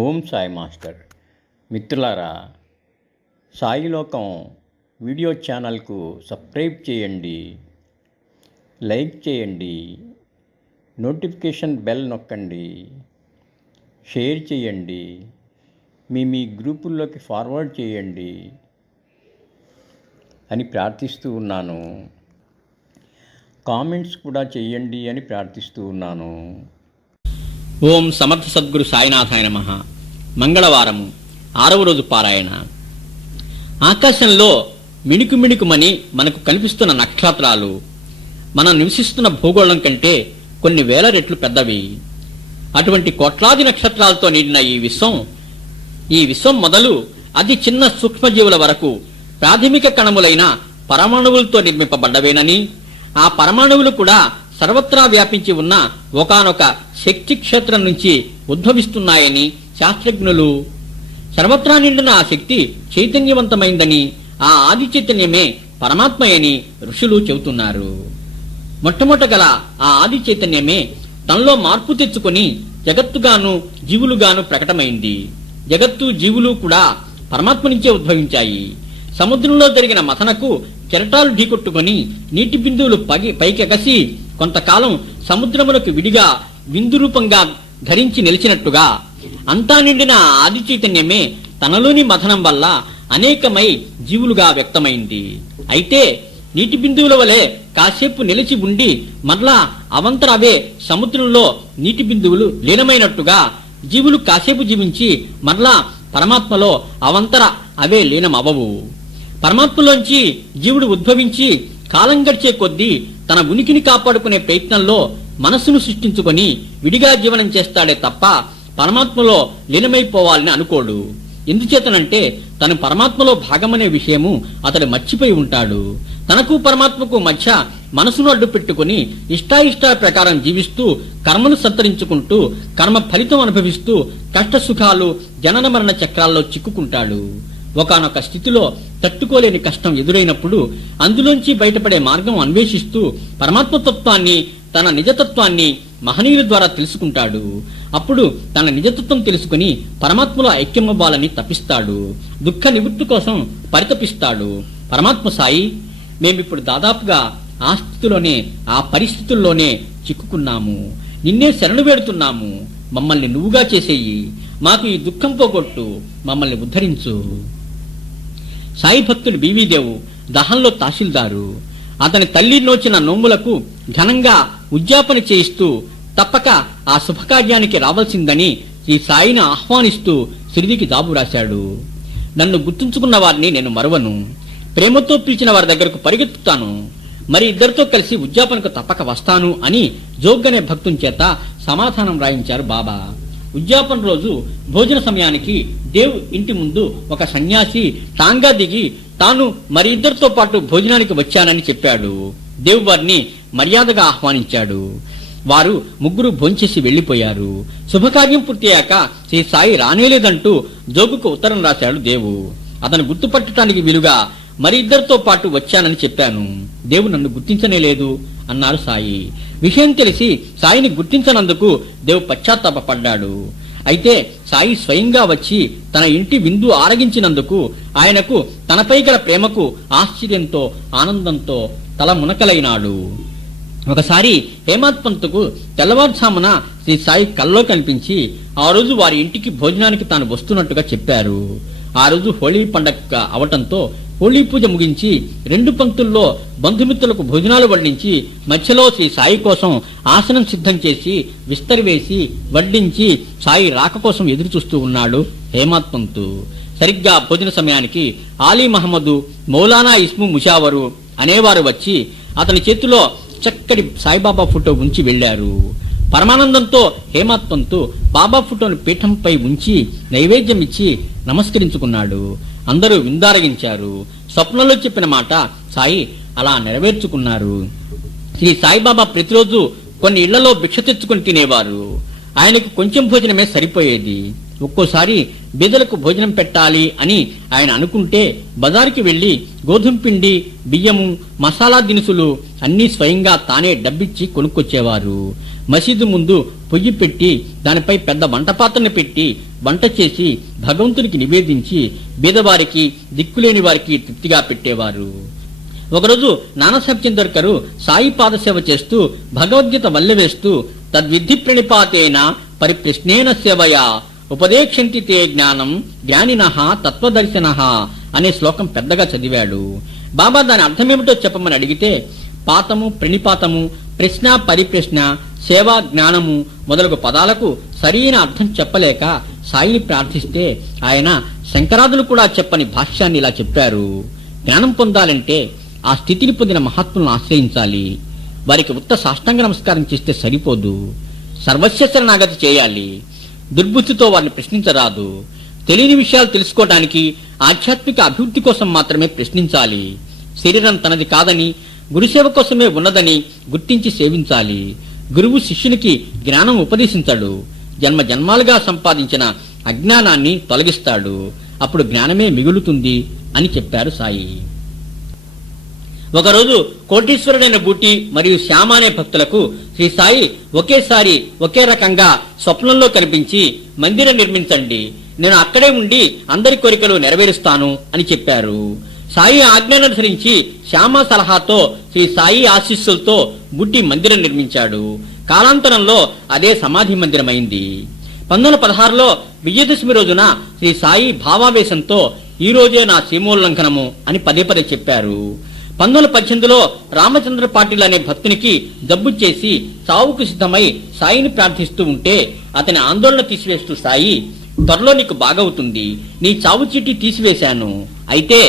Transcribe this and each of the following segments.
ఓం Sai master. మిత్రులారా Sailokam video ఛానల్కు subscribe చేయండి లైక్ చేయండి నోటిఫికేషన్ బెల్ నొక్కండి షేర్ చేయండి మీ మీ గ్రూపుల్లోకి ఫార్వర్డ్ చేయండి అని ప్రార్థిస్తూ ఉన్నాను. కామెంట్స్ కూడా చేయండి అని ప్రార్థిస్తూ ఉన్నాను. ఓం సమర్థ సద్గురు సాయినాథాయ నమ. మంగళవారము ఆరవ రోజు పారాయణ. ఆకాశంలో మిణుకు మిణుకుమని మనకు కనిపిస్తున్న నక్షత్రాలు మనం నివసిస్తున్న భూగోళం కంటే కొన్ని వేల రెట్లు పెద్దవి. అటువంటి కోట్లాది నక్షత్రాలతో నిండిన ఈ విశ్వం ఈ విశ్వం మొదలు అతి చిన్న సూక్ష్మజీవుల వరకు ప్రాథమిక కణములైన పరమాణువులతో నిర్మింపబడ్డవేనని ఆ పరమాణువులు కూడా సర్వత్రా వ్యాపించి ఉన్న ఒకానొక శక్తి క్షేత్రం నుంచి ఉద్భవిస్తున్నాయని శాస్త్రజ్ఞులు. సర్వత్రా నిండిన ఆ శక్తి చైతన్యవంతమైందని ఆ ఆది చైతన్యమే పరమాత్మయని ఋషులు చెబుతున్నారు. మొట్టమొదట గల ఆ ఆది చైతన్యమే తనలో మార్పు తెచ్చుకొని జగత్తుగాను జీవులుగాను ప్రకటమైంది. జగత్తు జీవులు కూడా పరమాత్మ నుంచే ఉద్భవించాయి. సముద్రంలో జరిగిన మథనకు కెరటాలు ఢీకొట్టుకొని నీటి బిందువులు పగి పైకెగసి కొంతకాలం సముద్రములకు విడిగా విందురూపంగా ధరించి నిలిచినట్టుగా అంతా నిండిన ఆది చైతన్యమే తనలోని మథనం వల్ల అనేకమై జీవులుగా వ్యక్తమైంది. అయితే నీటి బిందువుల వలె కాసేపు నిలిచి ఉండి మరలా అవంతరవే సముద్రంలో నీటి బిందువులు లీనమైనట్టుగా జీవులు కాసేపు జీవించి మరలా పరమాత్మలో అవంతర అవే లీనమవవు పరమాత్మలోంచి జీవుడు ఉద్భవించి కాలం గడిచే కొద్దీ తన ఉనికిని కాపాడుకునే ప్రయత్నంలో మనస్సును సృష్టించుకొని విడిగా జీవనం చేస్తాడే తప్ప పరమాత్మలో లీనమైపోవాలని అనుకోడు. ఎందుచేతనంటే తను పరమాత్మలో భాగమనే విషయము అతడు మర్చిపోయి ఉంటాడు. తనకు పరమాత్మకు మధ్య మనసును అడ్డు పెట్టుకుని ఇష్టాయిష్టాల ప్రకారం జీవిస్తూ కర్మను సంతరించుకుంటూ కర్మ ఫలితం అనుభవిస్తూ కష్ట సుఖాలు జనన మరణ చక్రాల్లో చిక్కుకుంటాడు. ఒకానొక స్థితిలో తట్టుకోలేని కష్టం ఎదురైనప్పుడు అందులోంచి బయటపడే మార్గం అన్వేషిస్తూ పరమాత్మతత్వాన్ని తన నిజతత్వాన్ని మహనీయుల ద్వారా తెలుసుకుంటాడు. అప్పుడు తన నిజతత్వం తెలుసుకుని పరమాత్మలో ఐక్యమవ్వాలని తపిస్తాడు. దుఃఖ నివృత్తి కోసం పరితపిస్తాడు. పరమాత్మ సాయి మేమిప్పుడు దాదాపుగా ఆ స్థితిలోనే ఆ పరిస్థితుల్లోనే చిక్కుకున్నాము. నిన్నే శరణు వేడుతున్నాము. మమ్మల్ని నువ్వుగా చేసేయి. మాకు ఈ దుఃఖం పోగొట్టు. మమ్మల్ని ఉద్ధరించు. సాయి భక్తుడు బీవీదేవు దహంలో తహసీల్దారు. అతని తల్లి నోచిన నోములకు ఘనంగా ఉద్యాపన చేయిస్తూ తప్పక ఆ శుభకార్యానికి రావాల్సిందని ఈ సాయిని ఆహ్వానిస్తూ సిరిదికి జాబు రాశాడు. నన్ను గుర్తుంచుకున్న వారిని నేను మరవను. ప్రేమతో పిలిచిన వారి దగ్గరకు పరిగెత్తుతాను. మరి ఇద్దరితో కలిసి ఉద్యాపనకు తప్పక వస్తాను అని జోగ్గనే భక్తుని చేత సమాధానం రాయించారు బాబా. ఉద్యాపన రోజు భోజన సమయానికి దేవ్ ఇంటి ముందు ఒక సన్యాసి టాంగా దిగి తాను మరి ఇద్దరితో పాటు భోజనానికి వచ్చానని చెప్పాడు. దేవ్ వారిని మర్యాదగా ఆహ్వానించాడు. వారు ముగ్గురు భోంచేసి వెళ్ళిపోయారు శుభకార్యం పూర్తయ్యాక శ్రీ సాయి రానేలేదంటూ జోగుకు ఉత్తరం రాశాడు దేవు. అతను గుర్తుపట్టడానికి వీలుగా మరి ఇద్దరితో పాటు వచ్చానని చెప్పాను. దేవు నన్ను గుర్తించనే లేదు. అన్నారు సాయి. విషయం తెలిసి సాయిని గుర్తించనందుకు దేవు పశ్చాత్తాపడ్డాడు అయితే సాయి స్వయంగా వచ్చి తన ఇంటి విందు ఆరగించినందుకు ఆయనకు తనపై గల ప్రేమకు ఆశ్చర్యంతో ఆనందంతో తల మునకలైనాడు. ఒకసారి హేమాత్ పంతుకు తెల్లవారుజామున శ్రీ సాయి కల్లో కనిపించి ఆ రోజు వారి ఇంటికి భోజనానికి తాను వస్తున్నట్టుగా చెప్పారు. ఆ రోజు హోళీ పండగ అవటంతో హోళీ పూజ ముగించి రెండు పంక్తుల్లో బంధుమిత్రులకు భోజనాలు వడ్డించి మధ్యలో శ్రీ సాయి కోసం ఆసనం సిద్ధం చేసి విస్తరివేసి వడ్డించి సాయి రాక కోసం ఎదురు చూస్తూ ఉన్నాడు హేమాత్ పంతు. సరిగ్గా భోజన సమయానికి ఆలీ మహమ్మదు మౌలానా ఇస్ము ముషావరు అనేవారు వచ్చి అతని చేతిలో చక్కటి సాయిబాబా ఫోటో ఉంచి వెళ్ళారు పరమానందంతో హేమాత్ పంతు బాబా ఫోటోను పీఠంపై ఉంచి నైవేద్యం ఇచ్చి నమస్కరించుకున్నాడు. అందరూ విందారగించారు. స్వప్నంలో చెప్పిన మాట సాయి అలా నెరవేర్చుకున్నారు. శ్రీ సాయిబాబా ప్రతిరోజు కొన్ని ఇళ్ళలో భిక్ష తెచ్చుకొని తినేవారు. ఆయనకు కొంచెం భోజనమే సరిపోయేది. ఒక్కోసారి బీదలకు భోజనం పెట్టాలి అని ఆయన అనుకుంటే బజారుకి వెళ్ళి గోధుమ పిండి బియ్యము మసాలా దినుసులు అన్నీ స్వయంగా తానే డబ్బిచ్చి కొనుక్కొచ్చేవారు. మసీదు ముందు పొయ్యి పెట్టి దానిపై పెద్ద వంటపాత్రను పెట్టి వంట చేసి భగవంతునికి నివేదించి బీదవారికి దిక్కులేని వారికి తృప్తిగా పెట్టేవారు. ఒకరోజు నానాసాహెబ్ చందర్కరు సాయి పాదసేవ చేస్తూ భగవద్గీత వల్లెవేస్తూ తద్విధి ప్రణిపాతేన పరిప్రశ్నేన సేవయా ఉపదేక్షంతి తే జ్ఞానం జ్ఞానిన తత్వదర్శన అనే శ్లోకం పెద్దగా చదివాడు. బాబా దాని అర్థమేమిటో చెప్పమని అడిగితే పాతము ప్రణిపాతము ప్రశ్న పరిప్రశ్న సేవా జ్ఞానము మొదలగు పదాలకు సరైన అర్థం చెప్పలేక సాయిని ప్రార్థిస్తే ఆయన శంకరాదులు కూడా చెప్పని భాష్యాన్ని ఇలా చెప్పారు. జ్ఞానం పొందాలంటే ఆ స్థితిని పొందిన మహాత్ములను ఆశ్రయించాలి. వారికి ఉత్త సాష్టాంగ నమస్కారం చేస్తే సరిపోదు. సర్వస్య శరణాగతి చేయాలి. దుర్బుద్ధితో వారిని ప్రశ్నించరాదు. తెలియని విషయాలు తెలుసుకోవడానికి ఆధ్యాత్మిక అభివృద్ధి కోసం మాత్రమే ప్రశ్నించాలి. శరీరం తనది కాదని గురుసేవ కోసమే ఉన్నదని గుర్తించి సేవించాలి. గురువు శిష్యునికి జ్ఞానం ఉపదేశించాడు. జన్మ జన్మాలుగా సంపాదించిన అజ్ఞానాన్ని తొలగిస్తాడు. అప్పుడు జ్ఞానమే మిగులుతుంది అని చెప్పారు సాయి. ఒకరోజు కోటీశ్వరుడైన బూటి మరియు శ్యామ అనే భక్తులకు శ్రీ సాయి ఒకేసారి ఒకే రకంగా స్వప్నంలో కనిపించి మందిరం నిర్మించండి. నేను అక్కడే ఉండి అందరి కోరికలు నెరవేరుస్తాను అని చెప్పారు. సాయి ఆజ్ఞను అనుసరించి శ్యామ సలహాతో శ్రీ సాయి ఆశీస్సులతో బుట్టి మందిరం నిర్మించాడు. కాలాంతరంలో అదే సమాధి మందిరమైంది. పంతొమ్మిది పదహారులో విజయదశమి రోజున శ్రీ సాయి భావావేశంతో ఈ రోజే నా సీమోల్లంఘనము అని పదే పదే చెప్పారు. పంతొమ్మిది పద్దెనిమిదిలో రామచంద్ర పాటిల్ అనే భక్తునికి జబ్బు చేసి చావుకు సిద్ధమై సాయిని ప్రార్థిస్తూ ఉంటే అతని ఆందోళన తీసివేస్తూ సాయి త్వరలో నీకు బాగవుతుంది. నీ చావు చీటి తీసివేశాను. అయితే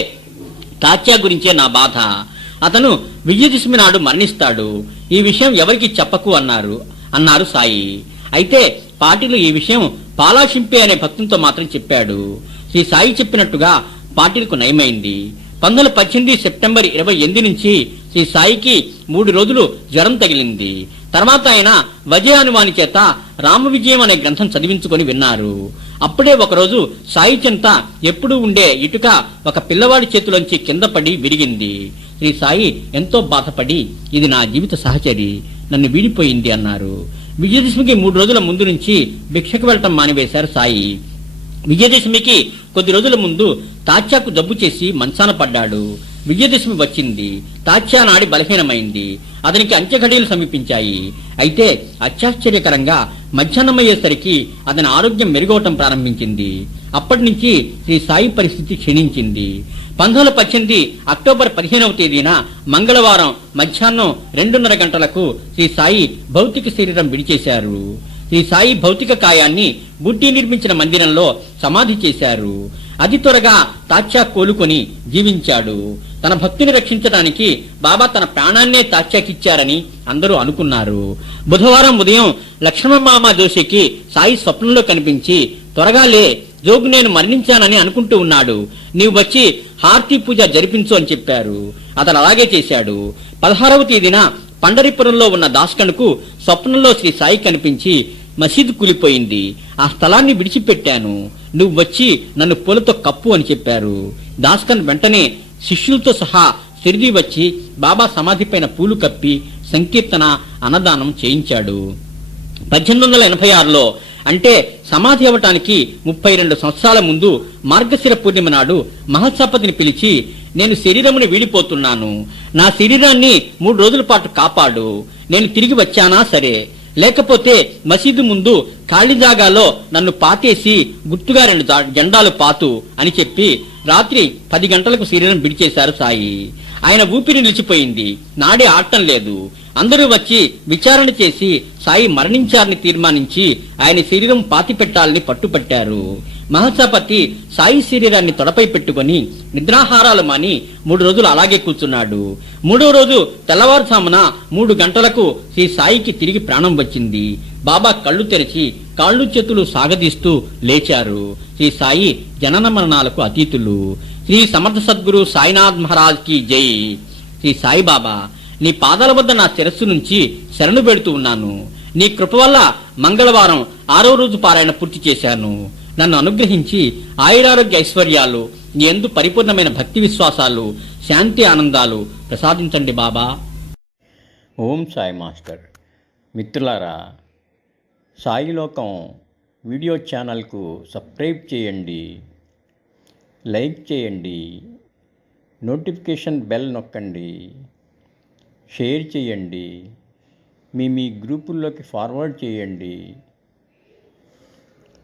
తాత్యా గురించే నా బాధ. అతను విజయదశమి నాడు మరణిస్తాడు. ఈ విషయం ఎవరికి చెప్పకు అన్నారు. అన్నారు సాయి. అయితే పాటిలు ఈ విషయం పాలాషింపే అనే భక్తునితో మాత్రం చెప్పాడు. శ్రీ సాయి చెప్పినట్టుగా పాటిల్కు నయమైంది. పంతొమ్మిది పద్దెనిమిది సెప్టెంబర్ ఇరవై ఎనిమిది నుంచి శ్రీ సాయికి మూడు రోజులు జ్వరం తగిలింది. తర్వాత ఆయన వజయ అనుమాని చేత రామ విజయం అనే గ్రంథం చదివించుకొని విన్నారు. అప్పుడే ఒకరోజు సాయి చింత ఎప్పుడూ ఉండే ఇటుక ఒక పిల్లవాడి చేతిలోంచి కింద పడి విరిగింది. శ్రీ సాయి ఎంతో బాధపడి ఇది నా జీవిత సహచరి నన్ను వీడిపోయింది అన్నారు. విజయదశమికి మూడు రోజుల ముందు నుంచి భిక్షకు వెళ్ళటం మానివేశారు సాయి. విజయదశమికి కొద్ది రోజుల ముందు తాత్యాకు జబ్బు చేసి మంచాన పడ్డాడు. విజయదశమి వచ్చింది. తాత్యా నాడి బలహీనమైంది. అతనికి అంత్యఘడీలు సమీపించాయి. అయితే అత్యాశ్చర్యకరంగా మధ్యాహ్నమయ్యేసరికి అతని ఆరోగ్యం మెరుగవటం ప్రారంభించింది. అప్పటి నుంచి శ్రీ సాయి పరిస్థితి క్షీణించింది. పంతొమ్మిది పద్దెనిమిది అక్టోబర్ పదిహేనవ తేదీన మంగళవారం మధ్యాహ్నం రెండున్నర గంటలకు శ్రీ సాయి భౌతిక శరీరం విడిచేశారు. శ్రీ సాయి భౌతిక కాయాన్ని బుట్టి నిర్మించిన మందిరంలో సమాధి చేశారు. అతి త్వరగా తాత్యా కోలుకొని జీవించాడు. తన భక్తిని రక్షించడానికి బాబా తన ప్రాణాన్నే తాత్యాకిచ్చారని అందరూ అనుకున్నారు. బుధవారం ఉదయం లక్ష్మణమామ జోషికి సాయి స్వప్నంలో కనిపించి త్వరగా లే జోగు నేను మరణించానని అనుకుంటూ ఉన్నాడు. నీవు వచ్చి హార్తీ పూజ జరిపించు అని చెప్పారు. అతను అలాగే చేశాడు. పదహారవ తేదీన పండరిపురంలో ఉన్న దాస్కన్కు స్వప్నంలో శ్రీ సాయి కనిపించి మసీదు కూలిపోయింది. ఆ స్థలాన్ని విడిచిపెట్టాను. నువ్వు వచ్చి నన్ను పూలతో కప్పు అని చెప్పారు. దాస్కన్ వెంటనే శిష్యులతో సహా షిరిడి వచ్చి బాబా సమాధిపైన పూలు కప్పి సంకీర్తన అన్నదానం చేయించాడు. పద్దెనిమిది వందల ఎనభై ఆరులో అంటే సమాధి అవ్వటానికి ముప్పై రెండు సంవత్సరాల ముందు మార్గశిర పూర్ణిమ నాడు మహత్సపతిని పిలిచి నేను శరీరముని వీడిపోతున్నాను. నా శరీరాన్ని మూడు రోజుల పాటు కాపాడు. నేను తిరిగి వచ్చానా? సరే. లేకపోతే మసీదు ముందు ఖాళీ జాగాలో నన్ను పాతేసి గుర్తుగా రెండు జెండాలు పాతు అని చెప్పి రాత్రి పది గంటలకు శరీరం విడిచేశారు సాయి. ఆయన ఊపిరి నిలిచిపోయింది. నాడే ఆడటం లేదు. అందరూ వచ్చి విచారణ చేసి సాయి మరణించారని తీర్మానించి ఆయన శరీరం పాతి పెట్టాలని పట్టుపట్టారు. మహసపతి సాయి శరీరాన్ని తొడపై పెట్టుకొని నిద్రాహారాలు మాని మూడు రోజులు అలాగే కూర్చున్నాడు. మూడో రోజు తెల్లవారుజామున మూడు గంటలకు శ్రీ సాయికి తిరిగి ప్రాణం వచ్చింది. బాబా కళ్ళు తెరిచి కాళ్ళు చేతులు సాగదీస్తూ లేచారు. శ్రీ సాయి జనన మరణాలకు అతీతులు. శ్రీ సమర్థ సద్గురు సాయినాథ్ మహారాజ్కి జై. శ్రీ సాయిబాబా నీ పాదాల వద్ద నా శిరస్సు నుంచి శరణు పెడుతూ ఉన్నాను. నీ కృప వల్ల మంగళవారం ఆరో రోజు పారాయణ పూర్తి చేశాను. నన్ను అనుగ్రహించి ఆయురారోగ్య ఐశ్వర్యాలు నీ ఎందు పరిపూర్ణమైన భక్తి విశ్వాసాలు శాంతి ఆనందాలు ప్రసాదించండి బాబా. ఓం సాయి మాస్టర్. మిత్రులారా సాయిలోకం వీడియో ఛానల్కు సబ్స్క్రైబ్ చేయండి లైక్ చేయండి నోటిఫికేషన్ బెల్ నొక్కండి షేర్ చేయండి మీ మీ గ్రూపుల్లోకి ఫార్వర్డ్ చేయండి.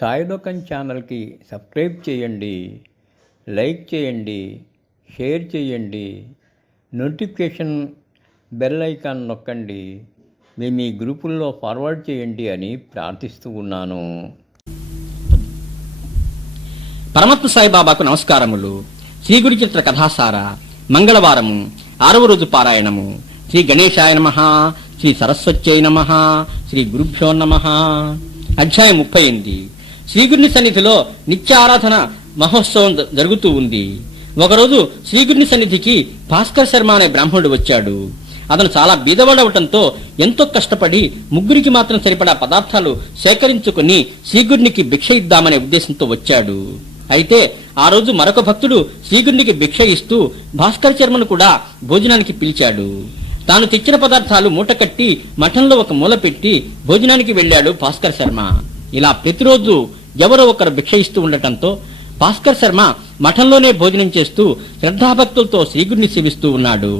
సాయిలోకం ఛానల్కి సబ్స్క్రైబ్ చేయండి లైక్ చేయండి షేర్ చేయండి నోటిఫికేషన్ బెల్ ఐకాన్ నొక్కండి మీ మీ గ్రూపుల్లో ఫార్వర్డ్ చేయండి అని ప్రార్థిస్తూ ఉన్నాను. పరమత్మ సాయిబాబాకు నమస్కారములు. శ్రీ గురుచిత్ర కథాసార మంగళవారము ఆరవ రోజు పారాయణము. శ్రీ గణేశాయ నమ శ్రీ సరస్వత్యై నమ శ్రీ గురుభ్యో నమ. అధ్యాయం ముప్పై ఎనిమిది. శ్రీగురుని సన్నిధిలో నిత్య ఆరాధన మహోత్సవం జ- జరుగుతూ ఉంది. ఒకరోజు శ్రీగురుని సన్నిధికి భాస్కర్ శర్మ అనే బ్రాహ్మణుడు వచ్చాడు. అతను చాలా బీదవాడవటంతో ఎంతో కష్టపడి ముగ్గురికి మాత్రం సరిపడా పదార్థాలు సేకరించుకుని శ్రీగురునికి భిక్ష ఇద్దామనే ఉద్దేశంతో వచ్చాడు. అయితే ఆ రోజు మరొక భక్తుడు శ్రీగురునికి భిక్ష ఇస్తూ భాస్కర్ శర్మను కూడా భోజనానికి పిలిచాడు. తాను తెచ్చిన పదార్థాలు మూటకట్టి మఠంలో ఒక మూల పెట్టి భోజనానికి వెళ్ళాడు భాస్కర్ శర్మ. ఇలా ప్రతిరోజు ఎవరో ఒకరు భిక్ష ఇస్తూ ఉండటంతో భాస్కర్ శర్మ మఠంలోనే భోజనం చేస్తూ శ్రద్ధాభక్తులతో శ్రీగురిని సేవిస్తూ ఉన్నాడు.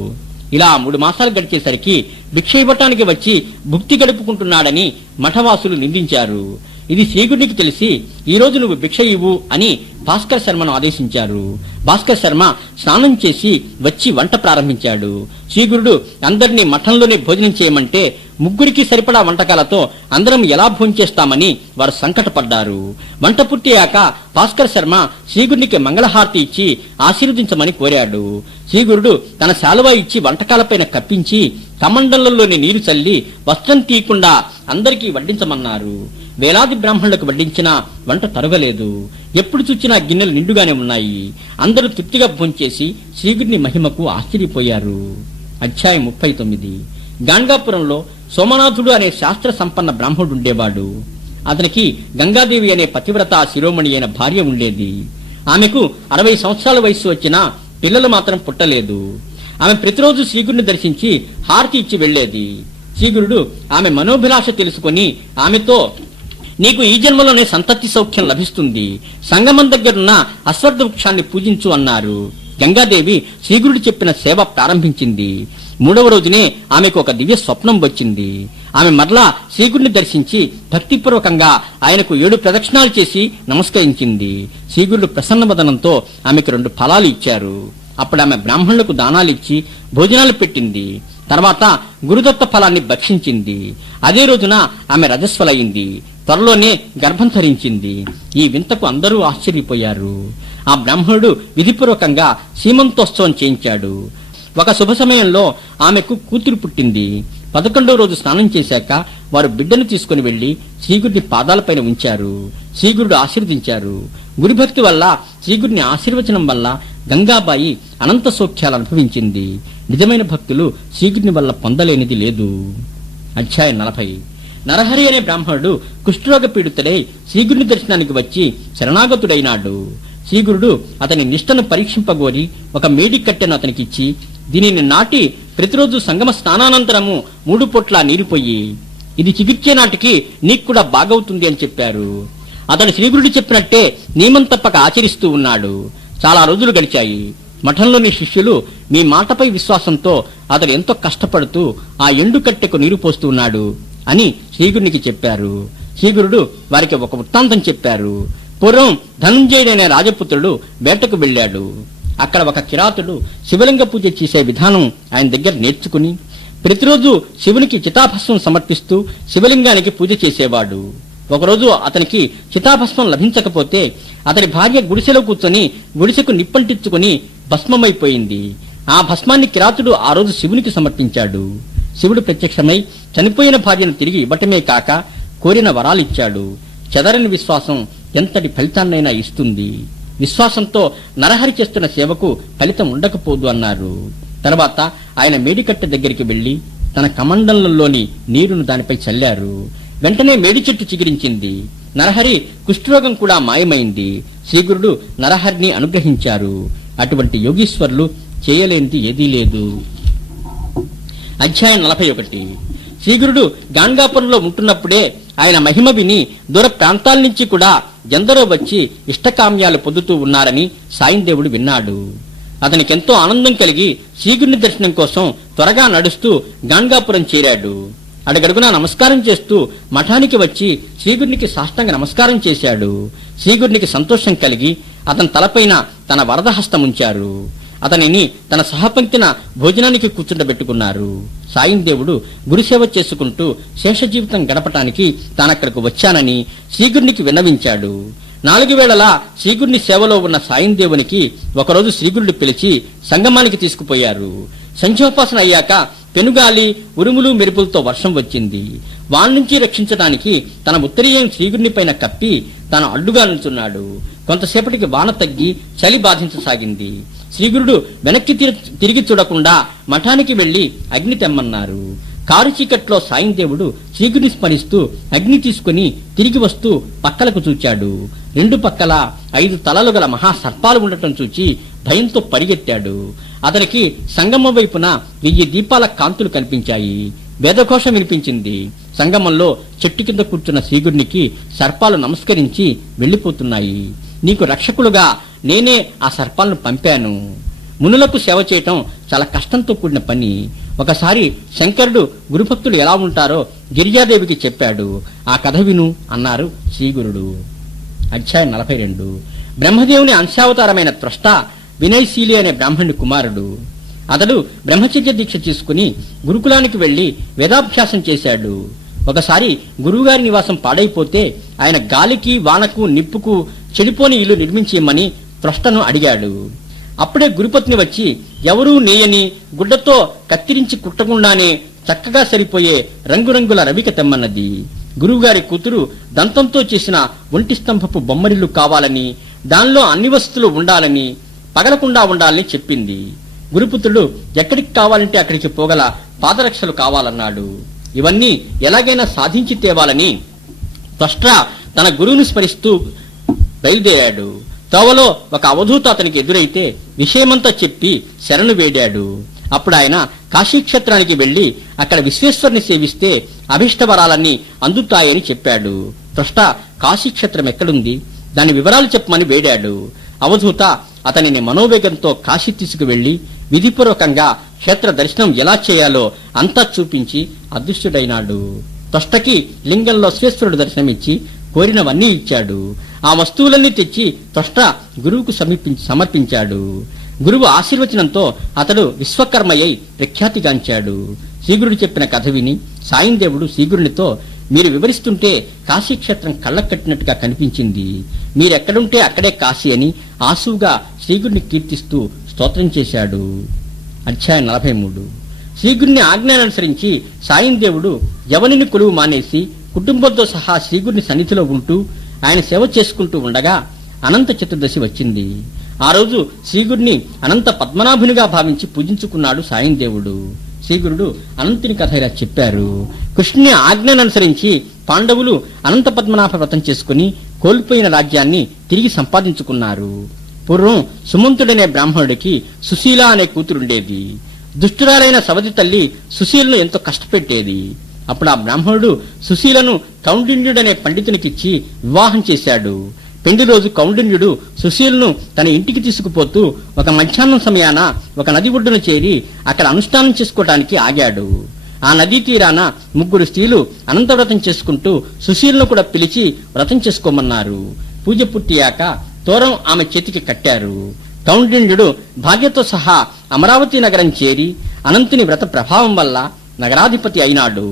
ఇలా మూడు మాసాలు గడిచేసరికి భిక్ష ఇవ్వటానికి వచ్చి భుక్తి గడుపుకుంటున్నాడని మఠవాసులు నిందించారు. ఇది శ్రీగుడికి తెలిసి ఈ రోజు నువ్వు భిక్ష ఇవ్వు అని భాస్కర్ శర్మను ఆదేశించారు. భాస్కర్ శర్మ స్నానం చేసి వచ్చి వంట ప్రారంభించాడు. శ్రీగురుడు అందరినీ మఠంలోనే భోజనం చేయమంటే ముగ్గురికి సరిపడా వంటకాలతో అందరం ఎలా భోంచేస్తామని వారు సంకటపడ్డారు. వంట పుట్టాక భాస్కర్ శర్మ శ్రీగురునికి మంగళహారతి ఇచ్చి ఆశీర్వదించమని కోరాడు. శ్రీగురుడు తన శాలువా ఇచ్చి వంటకాలపైన కప్పించి కమండలంలోని నీరు చల్లి వస్త్రం తీయకుండా అందరికీ వడ్డించమన్నారు. వేలాది బ్రాహ్మణులకు వడ్డించినా వంట తరగలేదు. ఎప్పుడు చూచినా గిన్నెలు నిండుగానే ఉన్నాయి. అందరూ తృప్తిగా భోంచేసి శ్రీగురిని మహిమకు ఆశ్చర్యపోయారు. అధ్యాయం ముప్పై తొమ్మిది. గాంగాపురంలో సోమనాథుడు అనే శాస్త్ర సంపన్న బ్రాహ్మణుడు ఉండేవాడు. అతనికి గంగాదేవి అనే పతివ్రత శిరోమణి అయిన భార్య ఉండేది. ఆమెకు అరవై సంవత్సరాల వయసు వచ్చినా పిల్లలు మాత్రం పుట్టలేదు. ఆమె ప్రతిరోజు శ్రీగురుని దర్శించి హారతి ఇచ్చి వెళ్ళేది శ్రీగురుడు ఆమె మనోభిలాష తెలుసుకొని ఆమెతో నీకు ఈ జన్మలోనే సంతతి సౌఖ్యం లభిస్తుంది. సంగమం దగ్గరున్న అశ్వర్థ వృక్షాన్ని పూజించు అన్నారు. గంగాదేవి శ్రీగురుడు చెప్పిన సేవ ప్రారంభించింది. మూడవ రోజునే ఆమెకు ఒక దివ్య స్వప్నం వచ్చింది. ఆమె మరలా శ్రీగుడిని దర్శించి భక్తిపూర్వకంగా ఆయనకు ఏడు ప్రదక్షిణాలు చేసి నమస్కరించింది. శ్రీగురుడు ప్రసన్నవదనంతో ఆమెకు రెండు ఫలాలు ఇచ్చారు. అప్పుడు ఆమె బ్రాహ్మణులకు దానాలు ఇచ్చి భోజనాలు పెట్టింది. తర్వాత గురుదత్త ఫలాన్ని భక్షించింది. అదే రోజున ఆమె రజస్వలయింది త్వరలోనే గర్భం ధరించింది. ఈ వింతకు అందరూ ఆశ్చర్యపోయారు. ఆ బ్రాహ్మణుడు విధిపూర్వకంగా సీమంతోత్సవం చేయించాడు. ఒక శుభ సమయంలో ఆమెకు కూతురు పుట్టింది. పదకొండో రోజు స్నానం చేశాక వారు బిడ్డను తీసుకుని వెళ్ళి శ్రీగుడిని పాదాలపైన ఉంచారు. శ్రీగురుడు ఆశీర్వదించారు. గురుభక్తి వల్ల శ్రీగుడిని ఆశీర్వచనం వల్ల గంగాబాయి అనంత సౌఖ్యాలు అనుభవించింది. నిజమైన భక్తులు శ్రీగుడిని వల్ల పొందలేనిది లేదు. అధ్యాయం నలభై. నరహరి అనే బ్రాహ్మణుడు కుష్ఠరోగ పీడితుడై శ్రీగురుని దర్శనానికి వచ్చి శరణాగతుడైనాడు. శ్రీగురుడు అతని నిష్టను పరీక్షింపగోరి ఒక మేడి కట్టెను అతనికిచ్చి దీనిని నాటి ప్రతిరోజు సంగమ స్నానానంతరము మూడు పొట్ల నీరు పొయ్యి ఇది చికిత్స నాటికి నీకు కూడా బాగవుతుంది అని చెప్పారు. అతను శ్రీగురుడు చెప్పినట్టే నియమం తప్పక ఆచరిస్తూ ఉన్నాడు. చాలా రోజులు గడిచాయి. మఠంలోని శిష్యులు మీ మాటపై విశ్వాసంతో అతడు ఎంతో కష్టపడుతూ ఆ ఎండు కట్టెకు నీరు పోస్తూ ఉన్నాడు అని శ్రీగురునికి చెప్పారు. శ్రీగురుడు వారికి ఒక వృత్తాంతం చెప్పారు. పూర్వం ధనుంజయుడైన రాజపుత్రుడు వేటకు వెళ్ళాడు. అక్కడ ఒక కిరాతుడు శివలింగ పూజ చేసే విధానం ఆయన దగ్గర నేర్చుకుని ప్రతిరోజు శివునికి చితాభస్మం సమర్పిస్తూ శివలింగానికి పూజ చేసేవాడు. ఒకరోజు అతనికి చితాభస్మం లభించకపోతే అతని భార్య గుడిసెలో కూర్చొని గుడిసెకు నిప్పంటించుకుని భస్మమైపోయింది. ఆ భస్మాన్ని కిరాతుడు ఆ రోజు శివునికి సమర్పించాడు. శివుడు ప్రత్యక్షమై చనిపోయిన భార్యను తిరిగి ఇవ్వటమే కాక కోరిన వరాలిచ్చాడు. చెదరని విశ్వాసం ఎంతటి ఫలితాన్నైనా ఇస్తుంది. విశ్వాసంతో నరహరి చేస్తున్న సేవకు ఫలితం ఉండకపోదు అన్నారు. తర్వాత ఆయన మేడికట్టె దగ్గరికి వెళ్ళి తన కమండలంలోని నీరును దానిపై చల్లారు. వెంటనే మేడి చెట్టు చిగిరించింది. నరహరి కుష్ఠరోగం కూడా మాయమైంది. శ్రీగురుడు నరహరిని అనుగ్రహించారు. అటువంటి యోగీశ్వరులు చేయలేనిది ఏదీ లేదు. అధ్యాయం నలభై ఒకటి. శ్రీగురుడు గాంగాపురంలో ఉంటున్నప్పుడే ఆయన మహిమ విని దూర ప్రాంతాల నుంచి కూడా ఎందరో వచ్చి ఇష్టకామ్యాలు పొందుతూ ఉన్నారని సాయిందేవుడు విన్నాడు. అతనికెంతో ఆనందం కలిగి శ్రీగురుని దర్శనం కోసం త్వరగా నడుస్తూ గాంగాపురం చేరాడు. అడగడుగునా నమస్కారం చేస్తూ మఠానికి వచ్చి శ్రీగురునికి సాష్టంగ నమస్కారం చేశాడు. శ్రీగురునికి సంతోషం కలిగి అతని తలపైన తన వరదహస్తం ఉంచారు. అతనిని తన సహపంక్తిన భోజనానికి కూర్చుండబెట్టుకున్నారు. సాయిందేవుడు గురుసేవ చేసుకుంటూ శేష జీవితం గడపటానికి తానక్కడకు వచ్చానని శ్రీగురునికి విన్నవించాడు. నాలుగు వేళలా శ్రీగురుని సేవలో ఉన్న సాయిందేవునికి ఒకరోజు శ్రీగురుడు పిలిచి సంగమానికి తీసుకుపోయారు. సంధ్యోపాసన అయ్యాక పెనుగాలి ఉరుములు మెరుపులతో వర్షం వచ్చింది. వాన్ నుంచి రక్షించడానికి తన ఉత్తరీయం శ్రీగురిని పైన కప్పి తన అడ్డుగా నిల్చున్నాడు కొంతసేపటికి వాన తగ్గి చలి బాధించసాగింది. శ్రీగురుడు వెనక్కి తిరిగి చూడకుండా మఠానికి వెళ్ళి అగ్ని తెమ్మన్నారు. కారు చీకట్లో సాయందేవుడు శ్రీగురిని స్మరిస్తూ అగ్ని తీసుకుని తిరిగి వస్తూ పక్కలకు చూచాడు. రెండు పక్కల ఐదు తలలు గల మహా సర్పాలు ఉండటం చూచి భయంతో పరిగెత్తాడు. అతనికి సంగమం వైపున వెయ్యి దీపాల కాంతులు కనిపించాయి. వేదఘోషం వినిపించింది. సంగమంలో చెట్టు కింద కూర్చున్న శ్రీగురునికి సర్పాలు నమస్కరించి వెళ్ళిపోతున్నాయి నీకు రక్షకులుగా నేనే ఆ సర్పాలను పంపాను. మునులకు సేవ చేయటం చాలా కష్టంతో కూడిన పని. ఒకసారి శంకరుడు గురుభక్తులు ఎలా ఉంటారో గిరిజాదేవికి చెప్పాడు. ఆ కథ విను అన్నారు శ్రీగురుడు. అధ్యాయం నలభై రెండు. బ్రహ్మదేవుని అంశావతారమైన త్రష్ట వినయశీలి అనే బ్రాహ్మణుడి కుమారుడు. అతడు బ్రహ్మచర్య దీక్ష తీసుకుని గురుకులానికి వెళ్ళి వేదాభ్యాసం చేశాడు. ఒకసారి గురువుగారి నివాసం పాడైపోతే ఆయన గాలికి వానకు నిప్పుకు చెడిపోని ఇల్లు నిర్మించేయమని త్రష్టను అడిగాడు. అప్పుడే గురుపత్ని వచ్చి ఎవరూ నేయని గుడ్డతో కత్తిరించి కుట్టకుండానే చక్కగా సరిపోయే రంగురంగుల రవిక తెమ్మన్నది. గురువుగారి కూతురు దంతంతో చేసిన ఒంటి స్తంభపు బొమ్మరిల్లు కావాలని దానిలో అన్ని వస్తువులు ఉండాలని పగలకుండా ఉండాలని చెప్పింది. గురుపుత్రుడు ఎక్కడికి కావాలంటే అక్కడికి పోగల పాదరక్షలు కావాలన్నాడు. ఇవన్నీ ఎలాగైనా సాధించి తేవాలని త్వష్ట్ర తన గురువుని స్మరిస్తూ బయలుదేరాడు. తోవలో ఒక అవధూత అతనికి ఎదురైతే విషయమంతా చెప్పి శరణు వేడాడు. అప్పుడు ఆయన కాశీక్షేత్రానికి వెళ్ళి అక్కడ విశ్వేశ్వరుని సేవిస్తే అభిష్టవరాలన్నీ అందుతాయని చెప్పాడు. త్వష్ట కాశీక్షేత్రం ఎక్కడుంది? దాని వివరాలు చెప్పమని వేడాడు. అవధూత అతనిని మనోవేగంతో కాశీ తీసుకువెళ్ళి విధిపూర్వకంగా క్షేత్ర దర్శనం ఎలా చేయాలో అంతా చూపించి అదృష్టుడైనాడు త్వష్టకి లింగంలో శ్వేశ్వరుడు దర్శనమిచ్చి కోరినవన్నీ ఇచ్చాడు. ఆ వస్తువులన్నీ తెచ్చి త్వష్ట గురువుకు సమీపించి సమర్పించాడు. గురువు ఆశీర్వచనంతో అతడు విశ్వకర్మయ్యై ప్రఖ్యాతిగాంచాడు. శ్రీగురుడు చెప్పిన కథ విని సాయందేవుడు శ్రీగురునితో మీరు వివరిస్తుంటే కాశీక్షేత్రం కళ్ళకు కట్టినట్టుగా కనిపించింది. మీరెక్కడుంటే అక్కడే కాశీ అని ఆసువుగా శ్రీగురిని కీర్తిస్తూ స్తోత్రం చేశాడు. అధ్యాయం నలభై మూడు శ్రీగురిని ఆజ్ఞానుసరించి సాయందేవుడు యవనిని కొలువు మానేసి కుటుంబంతో సహా శ్రీగురిని సన్నిధిలో ఉంటూ ఆయన సేవ చేసుకుంటూ ఉండగా అనంత చతుర్దశి వచ్చింది. ఆ రోజు శ్రీగుడిని అనంత పద్మనాభునిగా భావించి పూజించుకున్నాడు సాయందేవుడు. శ్రీగురుడు అనంతుని కథ ఇలా చెప్పారు. కృష్ణుని ఆజ్ఞను అనుసరించి పాండవులు అనంత పద్మనాభ వ్రతం చేసుకుని కోల్పోయిన రాజ్యాన్ని తిరిగి సంపాదించుకున్నారు. పూర్వం సుమంతుడనే బ్రాహ్మణుడికి సుశీల అనే కూతురుండేది. దుష్టురాలైన సవతి తల్లి సుశీలను ఎంతో కష్టపెట్టేది. అప్పుడు ఆ బ్రాహ్మణుడు సుశీలను కౌండిన్యుడనే పండితునికిచ్చి వివాహం చేశాడు. పెండి రోజు కౌండిన్యుడు సుశీలను తన ఇంటికి తీసుకుపోతూ ఒక మధ్యాహ్నం సమయాన ఒక నది ఒడ్డున చేరి అక్కడ అనుష్ఠానం చేసుకోవటానికి ఆగాడు. ఆ నదీ తీరాన ముగ్గురు స్త్రీలు అనంతవ్రతం చేసుకుంటూ సుశీలను కూడా పిలిచి వ్రతం చేసుకోమన్నారు. పూజ పూర్తియాక తోరం ఆమె చేతికి కట్టారు. కౌండిన్యుడు భాగ్యతో సహా అమరావతి నగరం చేరి అనంతుని వ్రత ప్రభావం వల్ల నగరాధిపతి అయినాడు.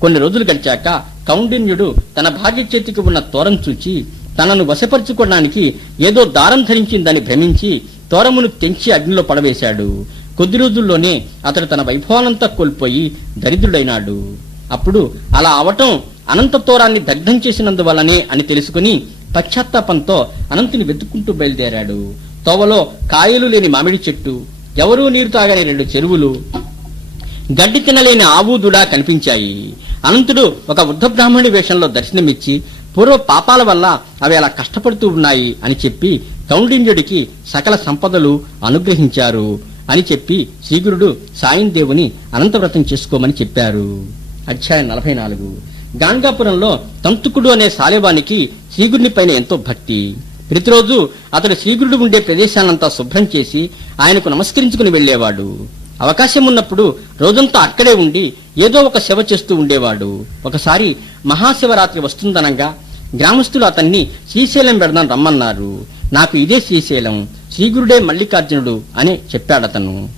కొన్ని రోజులు గడిచాక కౌండిన్యుడు తన భార్య చేతికి ఉన్న తోరం చూచి తనను వశపరుచుకోవడానికి ఏదో దారం ధరించిందని భ్రమించి తోరమును తెంచి అగ్నిలో పడవేశాడు. కొద్ది రోజుల్లోనే అతడు తన వైభవానంతా కోల్పోయి దరిద్రుడైనాడు. అప్పుడు అలా అవటం అనంత తోరాన్ని దగ్ధం చేసినందువల్లనే అని తెలుసుకుని పశ్చాత్తాపంతో అనంతుని వెతుక్కుంటూ బయలుదేరాడు. తోవలో కాయలు లేని మామిడి చెట్టు ఎవరూ నీరు తాగని రెండు చెరువులు గడ్డి తినలేని ఆవుదుడా కనిపించాయి. అనంతుడు ఒక వృద్ధ వేషంలో దర్శనమిచ్చి పూర్వ పాపాల వల్ల అవి అలా కష్టపడుతూ ఉన్నాయి అని చెప్పి కౌండిన్యుడికి సకల సంపదలు అనుగ్రహించారు అని చెప్పి శ్రీగురుడు సాయం దేవుని అనంతవ్రతం చేసుకోమని చెప్పారు. అధ్యాయం నలభై నాలుగు గాంగాపురంలో తంతుకుడు అనే సాలేవానికి శ్రీగురుని పైన ఎంతో భక్తి. ప్రతిరోజు అతడు శ్రీగురుడు ఉండే ప్రదేశాన్నంతా శుభ్రం చేసి ఆయనకు నమస్కరించుకుని వెళ్ళేవాడు అవకాశం ఉన్నప్పుడు రోజంతా అక్కడే ఉండి ఏదో ఒక సేవ చేస్తూ ఉండేవాడు. ఒకసారి మహాశివరాత్రి వస్తుందనంగా గ్రామస్తులు అతన్ని శ్రీశైలం పెడదాం రమ్మన్నారు. నాకు ఇదే శ్రీశైలం శ్రీగురుడే మల్లికార్జునుడు అని చెప్పాడతను.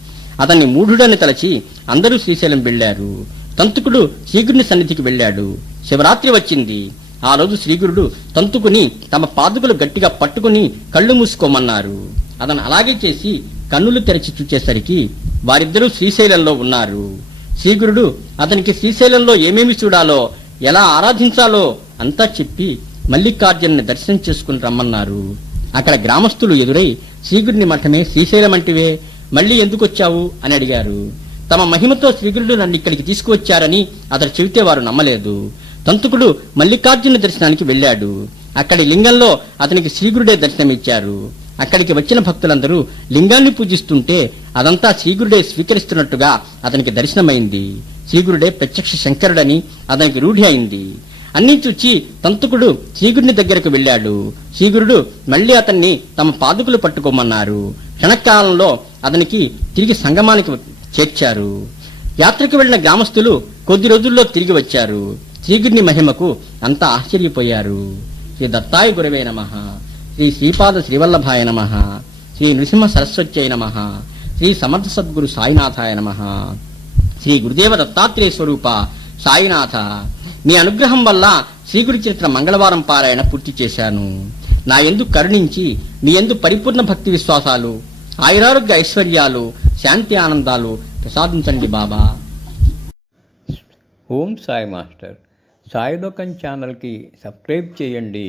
అతన్ని మూఢుడని తలచి అందరూ శ్రీశైలం వెళ్ళారు తంతుకుడు శ్రీగురుని సన్నిధికి వెళ్ళాడు. శివరాత్రి వచ్చింది. ఆ రోజు శ్రీగురుడు తంతుకుని తమ పాదుకులు గట్టిగా పట్టుకుని కళ్ళు మూసుకోమన్నారు. అతను అలాగే చేసి కన్నులు తెరచి చూచేసరికి వారిద్దరూ శ్రీశైలంలో ఉన్నారు. శ్రీగురుడు అతనికి శ్రీశైలంలో ఏమేమి చూడాలో ఎలా ఆరాధించాలో అంతా చెప్పి మల్లికార్జునుని దర్శనం చేసుకుని రమ్మన్నారు. అక్కడ గ్రామస్తులు ఎదురై శ్రీగురుని మఠమే శ్రీశైలం అంటివే మళ్ళీ ఎందుకు వచ్చావు అని అడిగారు. తమ మహిమతో శ్రీగురుడు నన్ను ఇక్కడికి తీసుకువచ్చారని అతడు చెబితే వారు నమ్మలేదు. తంతుకుడు మల్లికార్జున దర్శనానికి వెళ్ళాడు. అక్కడి లింగంలో అతనికి శ్రీగురుడే దర్శనమిచ్చారు. అక్కడికి వచ్చిన భక్తులందరూ లింగాన్ని పూజిస్తుంటే అదంతా శ్రీగురుడే స్వీకరిస్తున్నట్టుగా అతనికి దర్శనమైంది. శ్రీగురుడే ప్రత్యక్ష శంకరుడని అతనికి రూఢి అయింది. అన్నీ చూచి తంతుకుడు శ్రీగురుని దగ్గరకు వెళ్ళాడు. శ్రీగురుడు మళ్ళీ అతన్ని తమ పాదుకులు పట్టుకోమన్నారు. క్షణకాలంలో అతనికి తిరిగి సంగమానికి చేర్చారు. యాత్రకు వెళ్ళిన గ్రామస్తులు కొద్ది రోజుల్లో తిరిగి వచ్చారు. శ్రీగురిని మహిమకు అంతా ఆశ్చర్యపోయారు. శ్రీ దత్తాయ గురవే నమ. శ్రీ శ్రీపాద శ్రీవల్లభాయ నమ శ్రీ నృసింహ సరస్వత్యై నమ శ్రీ సమర్థ సద్గురు సాయినాథాయ నమ శ్రీ గురుదేవ దత్తాత్రేయ స్వరూప సాయినాథ. మీ అనుగ్రహం వల్ల శ్రీగురు చరిత్ర మంగళవారం పారాయణ పూర్తి చేశాను. నా ఎందు కరుణించి మీ ఎందు పరిపూర్ణ భక్తి విశ్వాసాలు ఆయురారోగ్య ఐశ్వర్యాలు శాంతి ఆనందాలు ప్రసాదించండి బాబా. ఓం సాయి మాస్టర్. సాయిలోకం ఛానల్కి సబ్స్క్రైబ్ చేయండి.